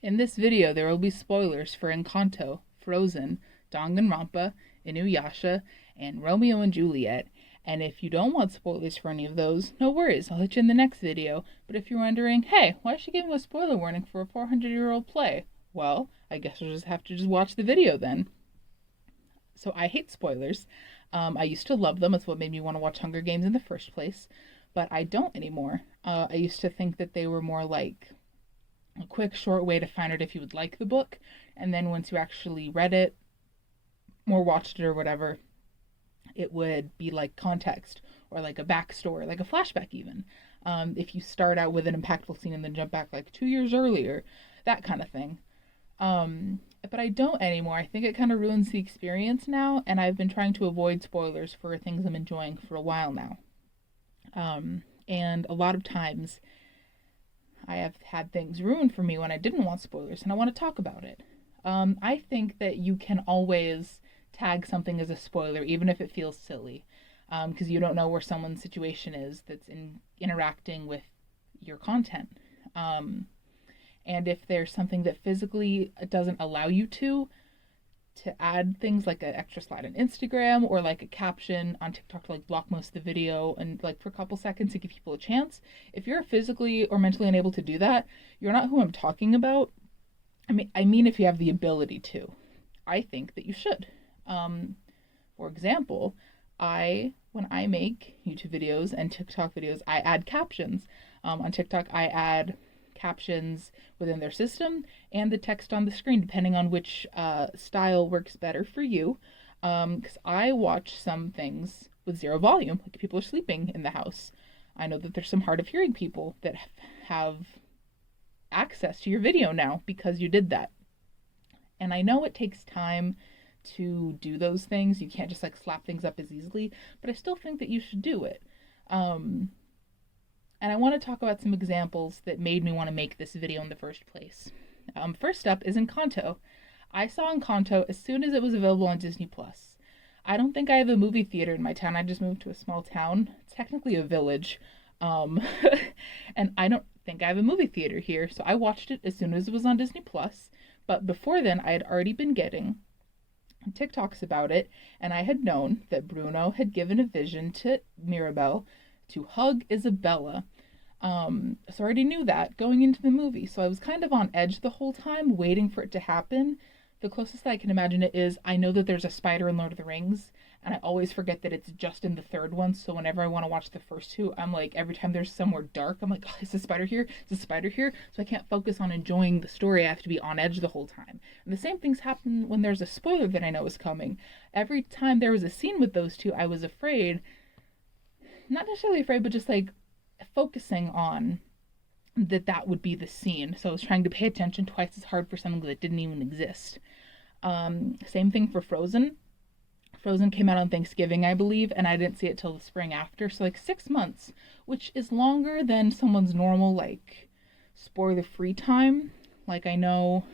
In this video, there will be spoilers for Encanto, Frozen, Danganronpa, Inuyasha, and Romeo and Juliet. And if you don't want spoilers for any of those, no worries, I'll hit you in the next video. But if you're wondering, hey, why is she giving a spoiler warning for a 400-year-old play? Well, I guess you'll just have to watch the video then. So I hate spoilers. I used to love them. It's what made me want to watch Hunger Games in the first place. But I don't anymore. I used to think that they were more like a quick, short way to find out if you would like the book. And then once you actually read it or watched it or whatever, it would be like context or like a backstory, like a flashback even. If you start out with an impactful scene and then jump back like 2 years earlier, that kind of thing. But I don't anymore. I think it kind of ruins the experience now, and I've been trying to avoid spoilers for things I'm enjoying for a while now. And a lot of times I have had things ruined for me when I didn't want spoilers, and I want to talk about it. I think that you can always tag something as a spoiler, even if it feels silly, because you don't know where someone's situation is that's interacting with your content. And if there's something that physically doesn't allow you to add things like an extra slide on Instagram or like a caption on TikTok to like block most of the video and like for a couple seconds to give people a chance. If you're physically or mentally unable to do that, you're not who I'm talking about. I mean if you have the ability to. I think that you should. For example, when I make YouTube videos and TikTok videos, I add captions. On TikTok, I add captions within their system and the text on the screen, depending on which style works better for you. Because I watch some things with zero volume, like people are sleeping in the house. I know that there's some hard of hearing people that have access to your video now because you did that. And I know it takes time to do those things. You can't just like slap things up as easily, but I still think that you should do it. And I want to talk about some examples that made me want to make this video in the first place. First up is Encanto. I saw Encanto as soon as it was available on Disney+. I don't think I have a movie theater in my town. I just moved to a small town. It's technically a village. And I don't think I have a movie theater here, so I watched it as soon as it was on Disney+. But before then, I had already been getting TikToks about it, and I had known that Bruno had given a vision to Mirabel to hug Isabella. So I already knew that going into the movie. So I was kind of on edge the whole time, waiting for it to happen. The closest that I can imagine it is I know that there's a spider in Lord of the Rings, and I always forget that it's just in the third one. So whenever I want to watch the first two, I'm like, every time there's somewhere dark, I'm like, oh, is the spider here? Is the spider here? So I can't focus on enjoying the story. I have to be on edge the whole time. And the same things happen when there's a spoiler that I know is coming. Every time there was a scene with those two, I was afraid. Not necessarily afraid, but just like focusing on that would be the scene. So I was trying to pay attention twice as hard for something that didn't even exist. Same thing for Frozen. Frozen came out on Thanksgiving, I believe, and I didn't see it till the spring after. So like 6 months, which is longer than someone's normal like spoiler-free time. Like I know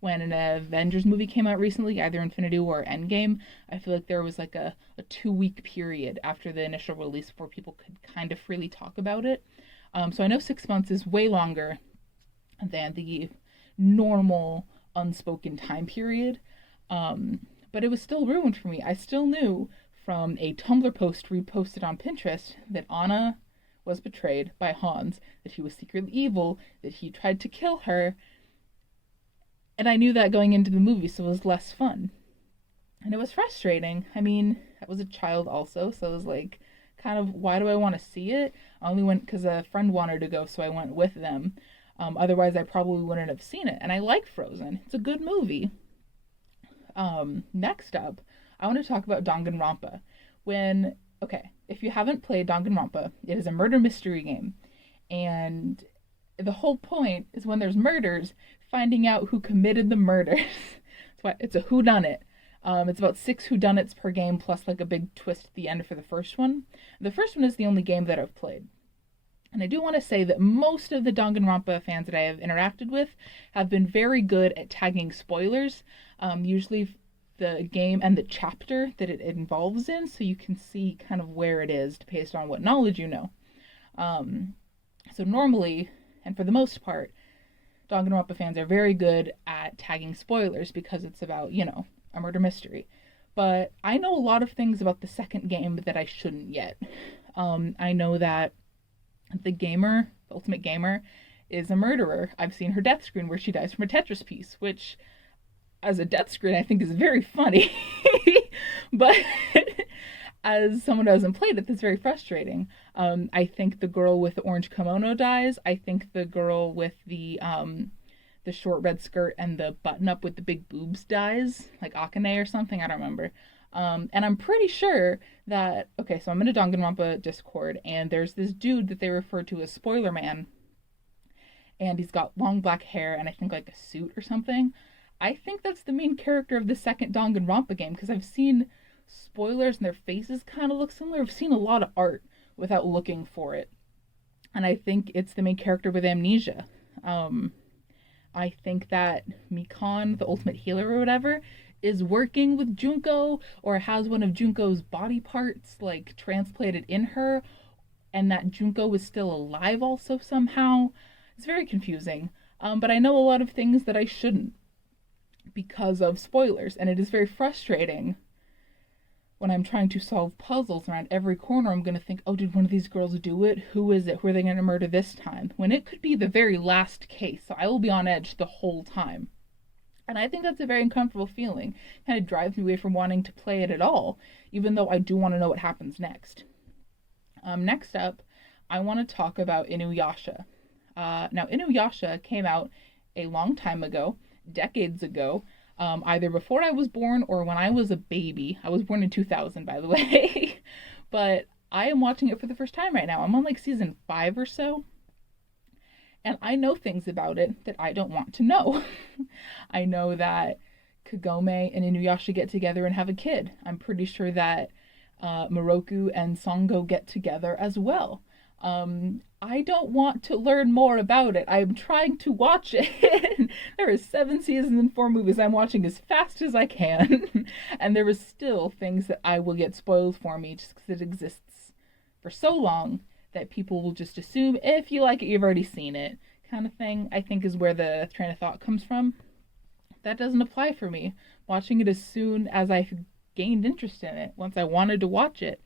when an Avengers movie came out recently, either Infinity War or Endgame, I feel like there was like a 2-week period after the initial release before people could kind of freely talk about it. So I know 6 months is way longer than the normal unspoken time period. But it was still ruined for me. I still knew from a Tumblr post reposted on Pinterest that Anna was betrayed by Hans, that he was secretly evil, that he tried to kill her. And I knew that going into the movie, so it was less fun. And it was frustrating. I mean, I was a child also, so it was like, kind of, why do I want to see it? I only went because a friend wanted to go, so I went with them. Otherwise, I probably wouldn't have seen it. And I like Frozen. It's a good movie. Next up, I want to talk about Danganronpa. If you haven't played Danganronpa, it is a murder mystery game. And the whole point is when there's murders, finding out who committed the murders. It's a whodunit. It's about 6 whodunits per game, plus like a big twist at the end for the first one. The first one is the only game that I've played. And I do want to say that most of the Danganronpa fans that I have interacted with have been very good at tagging spoilers. Usually the game and the chapter that it involves in, so you can see kind of where it is based on what knowledge you know. So normally, and for the most part, Danganronpa fans are very good at tagging spoilers because it's about, a murder mystery. But I know a lot of things about the second game that I shouldn't yet. I know that the ultimate gamer, is a murderer. I've seen her death screen where she dies from a Tetris piece, which, as a death screen, I think is very funny. But as someone who hasn't played it, that's very frustrating. I think the girl with the orange kimono dies. I think the girl with the short red skirt and the button up with the big boobs dies, like Akane or something. I don't remember. And I'm pretty sure that, okay, so I'm in a Danganronpa Discord, and there's this dude that they refer to as Spoiler Man, and he's got long black hair and I think like a suit or something. I think that's the main character of the second Danganronpa game, because I've seen spoilers and their faces kind of look similar. I've seen a lot of art without looking for it. And I think it's the main character with amnesia. I think that Mikan, the ultimate healer or whatever, is working with Junko, or has one of Junko's body parts like transplanted in her, and that Junko is still alive also somehow. It's very confusing. But I know a lot of things that I shouldn't because of spoilers, and it is very frustrating when I'm trying to solve puzzles. Around every corner I'm going to think, oh, did one of these girls do it? Who is it? Who are they going to murder this time? When it could be the very last case, so I will be on edge the whole time. And I think that's a very uncomfortable feeling. It kind of drives me away from wanting to play it at all, even though I do want to know what happens next. Next up, I want to talk about Inuyasha. Now, Inuyasha came out a long time ago, decades ago, either before I was born or when I was a baby. I was born in 2000, by the way. But I am watching it for the first time right now. I'm on like season 5 or so. And I know things about it that I don't want to know. I know that Kagome and Inuyasha get together and have a kid. I'm pretty sure that Moroku and Sango get together as well. I don't want to learn more about it. I'm trying to watch it. There are 7 seasons and 4 movies. I'm watching as fast as I can. And there is still things that I will get spoiled for me just because it exists for so long that people will just assume if you like it, you've already seen it, kind of thing, I think is where the train of thought comes from. That doesn't apply for me. Watching it as soon as I gained interest in it, once I wanted to watch it.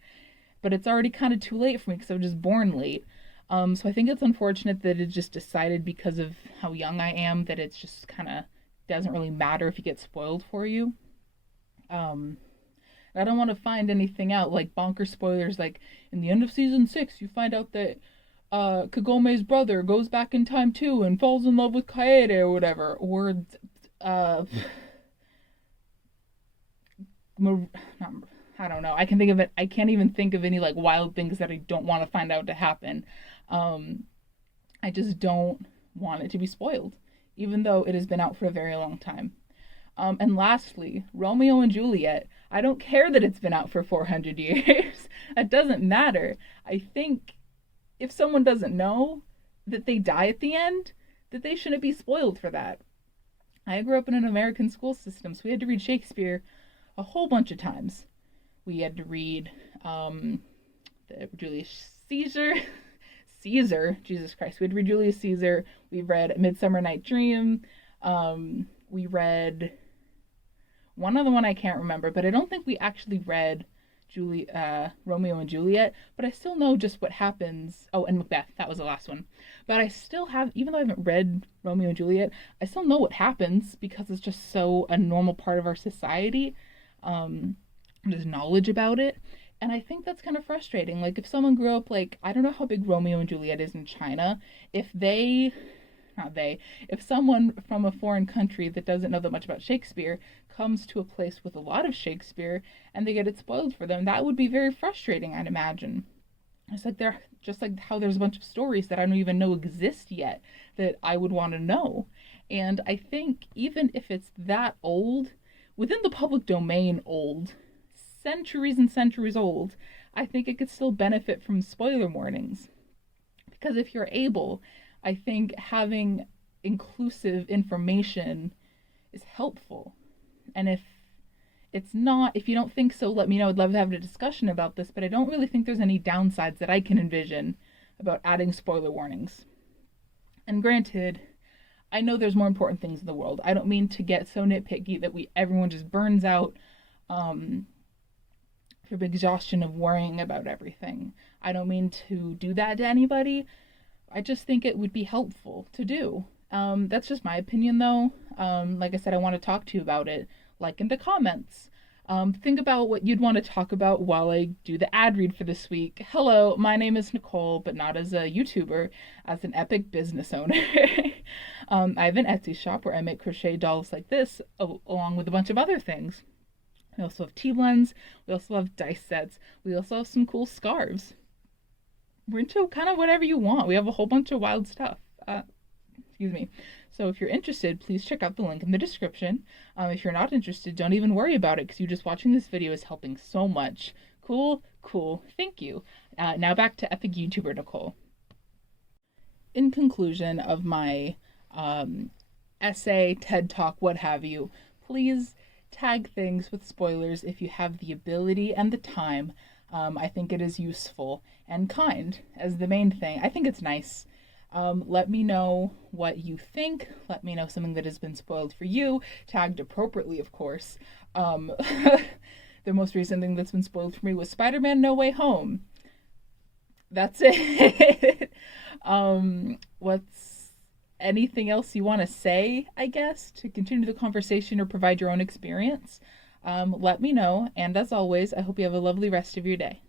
But it's already kind of too late for me because I was just born late. So I think it's unfortunate that it just decided because of how young I am that it's just kind of doesn't really matter if you get spoiled for you. I don't want to find anything out like bonker spoilers, like in the end of season 6 you find out that Kagome's brother goes back in time too and falls in love with Kaede or whatever, or I don't know. I can think of it. I can't even think of any like wild things that I don't want to find out to happen. I just don't want it to be spoiled, even though it has been out for a very long time. And lastly, Romeo and Juliet. I don't care that it's been out for 400 years. It doesn't matter. I think if someone doesn't know that they die at the end, that they shouldn't be spoiled for that. I grew up in an American school system, so we had to read Shakespeare a whole bunch of times. We had to read the Julius Caesar, Jesus Christ. We had to read Julius Caesar. We read Midsummer Night Dream. We read one other one I can't remember, but I don't think we actually read Romeo and Juliet, but I still know just what happens. Oh, and Macbeth, that was the last one. But I still have, even though I haven't read Romeo and Juliet, I still know what happens because it's just so a normal part of our society. There's knowledge about it. And I think that's kind of frustrating. Like, if someone grew up, like, I don't know how big Romeo and Juliet is in China. If someone from a foreign country that doesn't know that much about Shakespeare comes to a place with a lot of Shakespeare and they get it spoiled for them, that would be very frustrating, I'd imagine. It's like just like how there's a bunch of stories that I don't even know exist yet that I would want to know. And I think even if it's that old, within the public domain old, centuries and centuries old, I think it could still benefit from spoiler warnings. Because if you're able, I think having inclusive information is helpful. And if it's not, if you don't think so, let me know. I'd love to have a discussion about this, but I don't really think there's any downsides that I can envision about adding spoiler warnings. And granted, I know there's more important things in the world. I don't mean to get so nitpicky that everyone just burns out from exhaustion of worrying about everything. I don't mean to do that to anybody. I just think it would be helpful to do. That's just my opinion, though. Like I said, I want to talk to you about it. Like in the comments. Think about what you'd want to talk about while I do the ad read for this week. Hello, my name is Nicole, but not as a YouTuber, as an epic business owner. I have an Etsy shop where I make crochet dolls like this, along with a bunch of other things. We also have tea blends. We also have dice sets. We also have some cool scarves. We're into kind of whatever you want. We have a whole bunch of wild stuff. Excuse me. So if you're interested, please check out the link in the description. If you're not interested, don't even worry about it, because you just watching this video is helping so much. Cool. Thank you. Now back to epic YouTuber Nicole. In conclusion of my essay, TED Talk, what have you, please tag things with spoilers if you have the ability and the time. I think it is useful and kind as the main thing. I think it's nice. Let me know what you think. Let me know something that has been spoiled for you, tagged appropriately, of course. The most recent thing that's been spoiled for me was Spider-Man No Way Home. That's it. What's anything else you want to say, I guess, to continue the conversation or provide your own experience? Let me know. And as always, I hope you have a lovely rest of your day.